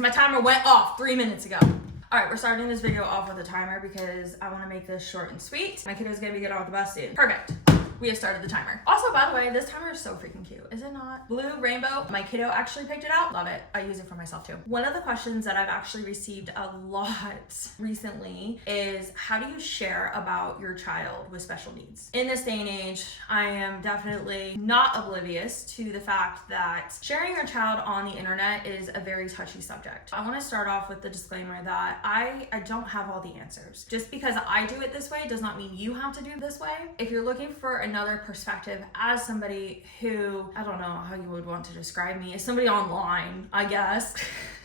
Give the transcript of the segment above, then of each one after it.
My timer went off 3 minutes ago. All right, we're starting this video off with a timer because I want to make this short and sweet. My kiddo's gonna be getting off the bus soon. Perfect. We have started the timer. Also, by the way, this timer is so freaking cute. Is it not? Blue, rainbow. My kiddo actually picked it out. Love it. I use it for myself too. One of the questions that I've actually received a lot recently is, how do you share about your child with special needs? In this day and age, I am definitely not oblivious to the fact that sharing your child on the internet is a very touchy subject. I want to start off with the disclaimer that I don't have all the answers. Just because I do it this way does not mean you have to do it this way. If you're looking for another perspective as somebody who, I don't know how you would want to describe me, as somebody online, I guess,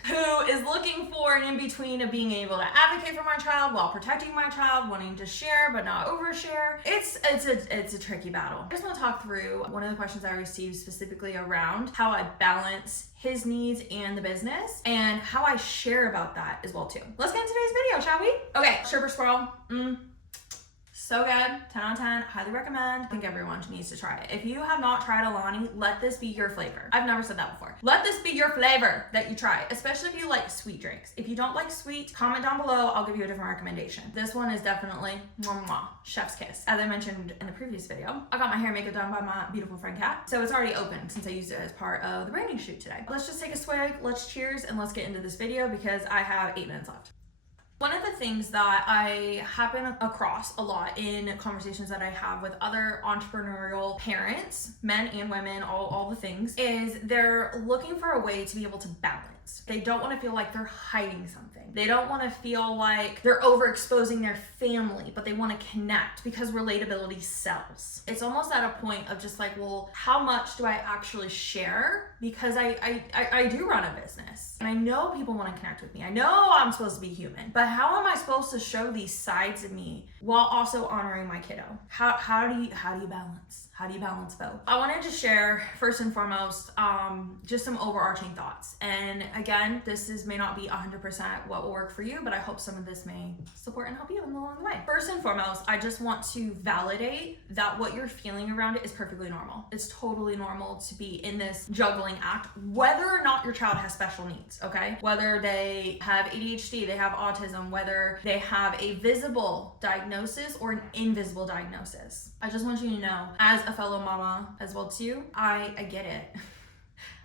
who is looking for an in-between of being able to advocate for my child while protecting my child, wanting to share but not overshare. It's a tricky battle. I just want to talk through one of the questions I received specifically around how I balance his needs and the business, and how I share about that as well too. Let's get into today's video, shall we? Okay, Sherper Swirl. So good, 10 out of 10, highly recommend. I think everyone needs to try it. If you have not tried Alani, let this be your flavor. I've never said that before. Let this be your flavor that you try, especially if you like sweet drinks. If you don't like sweet, comment down below, I'll give you a different recommendation. This one is definitely mwah, mwah, chef's kiss. As I mentioned in the previous video, I got my hair and makeup done by my beautiful friend Kat, so it's already open since I used it as part of the branding shoot today. Let's just take a swig, let's cheers, and let's get into this video because I have 8 minutes left. One of the things that I happen across a lot in conversations that I have with other entrepreneurial parents, men and women, all the things, is they're looking for a way to be able to balance. They don't want to feel like they're hiding something. They don't want to feel like they're overexposing their family, but they want to connect because relatability sells. It's almost at a point of just like, well, how much do I actually share? Because I do run a business and I know people want to connect with me. I know I'm supposed to be human, but how am I supposed to show these sides of me while also honoring my kiddo? How do you balance? How do you balance both? I wanted to share first and foremost, just some overarching thoughts. And again, this may not be 100% what will work for you, but I hope some of this may support and help you along the way. First and foremost, I just want to validate that what you're feeling around it is perfectly normal. It's totally normal to be in this juggling act, whether or not your child has special needs, okay? Whether they have ADHD, they have autism, whether they have a visible diagnosis or an invisible diagnosis. I just want you to know, as a fellow mama as well too, I get it.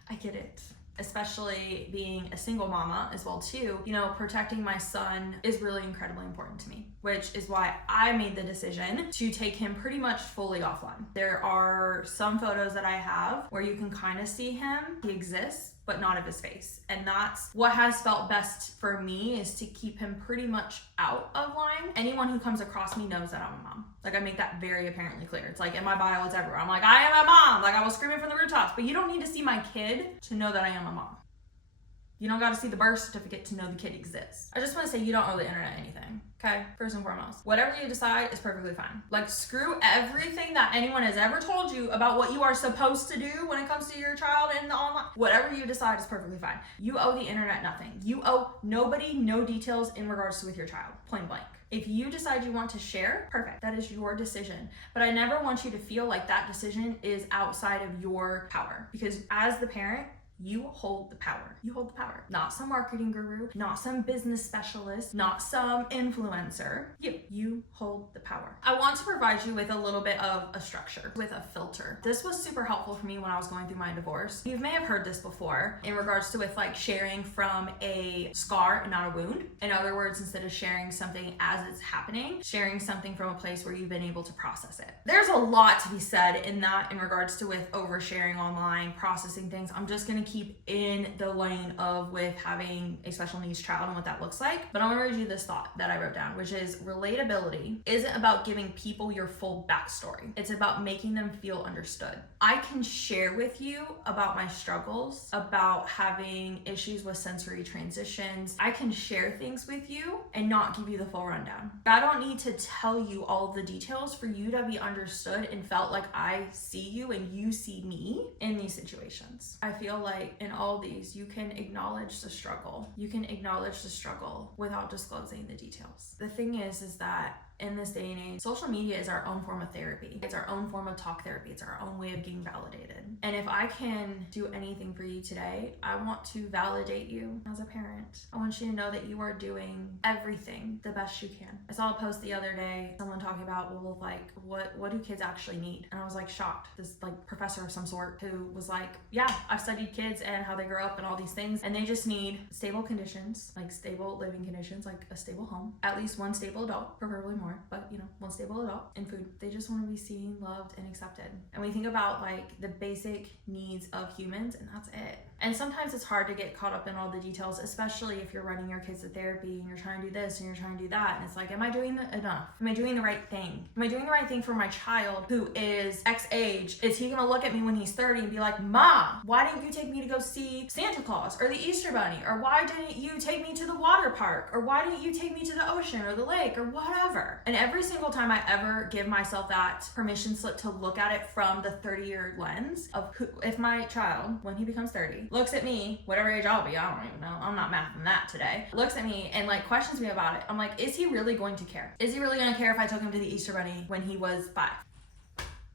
I get it. Especially being a single mama as well too, you know, protecting my son is really incredibly important to me, which is why I made the decision to take him pretty much fully offline. There are some photos that I have where you can kind of see him, he exists, but not of his face. And that's what has felt best for me, is to keep him pretty much out of line. Anyone who comes across me knows that I'm a mom. Like, I make that very apparently clear. It's like in my bio, it's everywhere. I'm like, I am a mom. Like, I will scream it from the rooftops, but you don't need to see my kid to know that I am a mom. You don't got to see the birth certificate to know the kid exists. I just want to say, you don't owe the internet anything, okay? First and foremost, whatever you decide is perfectly fine. Like, screw everything that anyone has ever told you about what you are supposed to do when it comes to your child in the online. Whatever you decide is perfectly fine. You owe the internet nothing. You owe nobody no details in regards to with your child, point blank. If you decide you want to share, perfect. That is your decision. But I never want you to feel like that decision is outside of your power, because as the parent, you hold the power. You hold the power. Not some marketing guru, not some business specialist, not some influencer. You hold the power. I want to provide you with a little bit of a structure, with a filter. This was super helpful for me when I was going through my divorce. You may have heard this before in regards to with like sharing from a scar and not a wound. In other words, instead of sharing something as it's happening, sharing something from a place where you've been able to process it. There's a lot to be said in that in regards to with oversharing online, processing things. I'm just gonna keep in the lane of with having a special needs child and what that looks like. But I'm gonna read you this thought that I wrote down, which is relatability isn't about giving people your full backstory. It's about making them feel understood. I can share with you about my struggles, about having issues with sensory transitions. I can share things with you and not give you the full rundown. I don't need to tell you all the details for you to be understood and felt like I see you and you see me in these situations. I feel like in all these, you can acknowledge the struggle. You can acknowledge the struggle without disclosing the details. The thing is that in this day and age, social media is our own form of therapy. It's our own form of talk therapy. It's our own way of getting validated. And if I can do anything for you today, I want to validate you as a parent. I want you to know that you are doing everything the best you can. I saw a post the other day, someone talking about, well, like, what do kids actually need? And I was like shocked. This like professor of some sort who was like, yeah, I've studied kids and how they grow up and all these things, and they just need stable conditions, like stable living conditions, like a stable home, at least one stable adult, preferably more, but you know, one stable adult, and food. They just want to be seen, loved, and accepted. And we think about like the basic needs of humans, and that's it. And sometimes it's hard to get caught up in all the details, especially if you're running your kids to therapy and you're trying to do this and you're trying to do that. And it's like, am I doing enough? Am I doing the right thing? Am I doing the right thing for my child who is X age? Is he gonna look at me when he's 30 and be like, Ma, why didn't you take me to go see Santa Claus or the Easter Bunny? Or why didn't you take me to the water park? Or why didn't you take me to the ocean or the lake or whatever? And every single time I ever give myself that permission slip to look at it from the 30-year lens of who, if my child, when he becomes 30, looks at me, whatever age I'll be, I don't even know, I'm not mathing that today, looks at me and like questions me about it, I'm like, is he really going to care? Is he really going to care if I took him to the Easter Bunny when he was 5?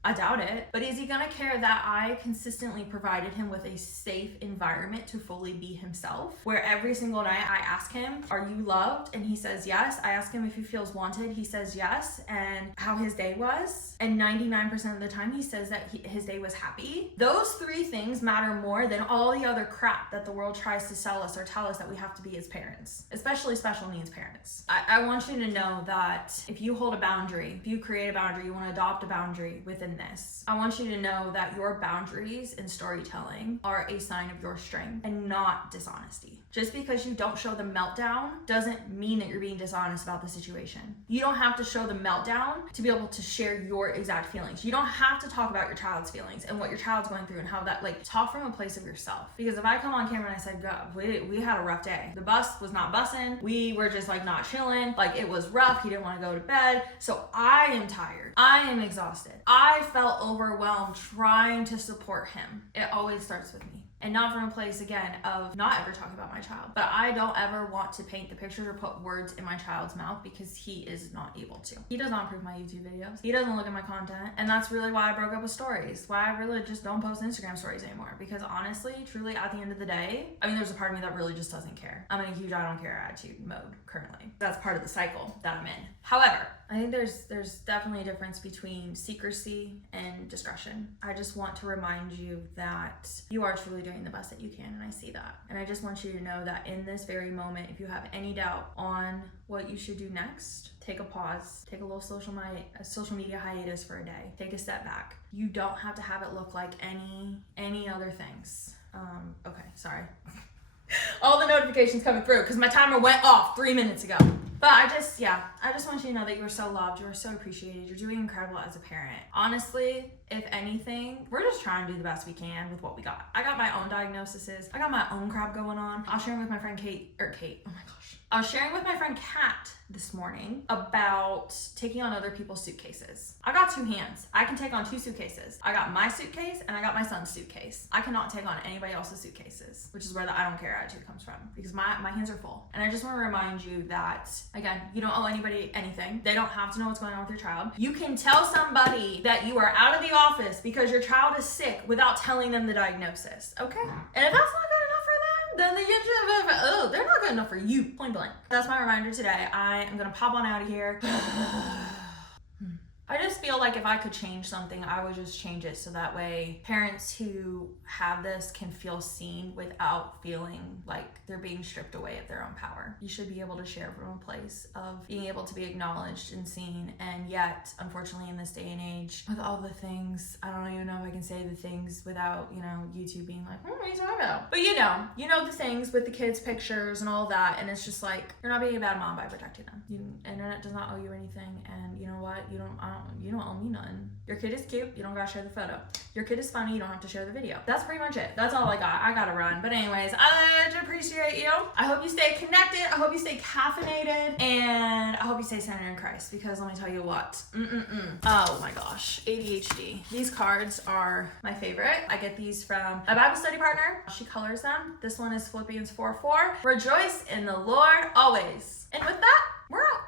I doubt it. But is he gonna care that I consistently provided him with a safe environment to fully be himself? Where every single night I ask him, are you loved? And he says yes. I ask him if he feels wanted. He says yes. And how his day was. And 99% of the time he says that his day was happy. Those 3 things matter more than all the other crap that the world tries to sell us or tell us that we have to be as parents, especially special needs parents. I want you to know that if you hold a boundary, if you create a boundary, you want to adopt a boundary within this, I want you to know that your boundaries and storytelling are a sign of your strength and not dishonesty. Just because you don't show the meltdown doesn't mean that you're being dishonest about the situation. You don't have to show the meltdown to be able to share your exact feelings. You don't have to talk about your child's feelings and what your child's going through and how that, like, talk from a place of yourself. Because if I come on camera and I said, God, we had a rough day. The bus was not bussing. We were just like not chilling. Like, it was rough. He didn't want to go to bed. So I am tired. I am exhausted. I felt overwhelmed trying to support him. It always starts with me. And not from a place, again, of not ever talking about my child. But I don't ever want to paint the pictures or put words in my child's mouth because he is not able to. He does not approve my YouTube videos. He doesn't look at my content. And that's really why I broke up with stories. Why I really just don't post Instagram stories anymore. Because honestly, truly, at the end of the day, I mean, there's a part of me that really just doesn't care. I'm in a huge I don't care attitude mode currently. That's part of the cycle that I'm in. However, I think there's definitely a difference between secrecy and discretion. I just want to remind you that you are truly doing the best that you can, and I see that. And I just want you to know that in this very moment, if you have any doubt on what you should do next, take a pause, take a little social media hiatus for a day, take a step back. You don't have to have it look like any other things. Okay, sorry. All the notifications coming through because my timer went off 3 minutes ago. But I just want you to know that you are so loved, you are so appreciated, you're doing incredible as a parent. Honestly, if anything, we're just trying to do the best we can with what we got. I got my own diagnoses. I got my own crap going on. I was sharing with my friend Kate, oh my gosh. I was sharing with my friend Kat this morning about taking on other people's suitcases. I got 2 hands. I can take on 2 suitcases. I got my suitcase and I got my son's suitcase. I cannot take on anybody else's suitcases, which is where the I don't care attitude comes from because my hands are full. And I just want to remind you that, again, you don't owe anybody anything. They don't have to know what's going on with your child. You can tell somebody that you are out of the office because your child is sick without telling them the diagnosis, okay? And if that's not good enough for them, then they're not good enough for you, point blank. That's my reminder today. I am gonna pop on out of here. I just feel like if I could change something, I would just change it so that way parents who have this can feel seen without feeling like they're being stripped away of their own power. You should be able to share from a place of being able to be acknowledged and seen, and yet, unfortunately, in this day and age, with all the things, I don't even know if I can say the things without, YouTube being like, what are you talking about? But you know the things with the kids' pictures and all that, and it's just like, you're not being a bad mom by protecting them. Internet does not owe you anything, and you know what? You don't owe me nothing. Your kid is cute, you don't gotta share the photo. Your kid is funny, you don't have to share the video. That's pretty much it. That's all I got. I gotta run. But anyways, I appreciate you. I hope you stay connected. I hope you stay caffeinated. And I hope you stay centered in Christ. Because let me tell you what. Oh my gosh. ADHD. These cards are my favorite. I get these from my Bible study partner. She colors them. This one is Philippians 4:4. Rejoice in the Lord always. And with that, we're out.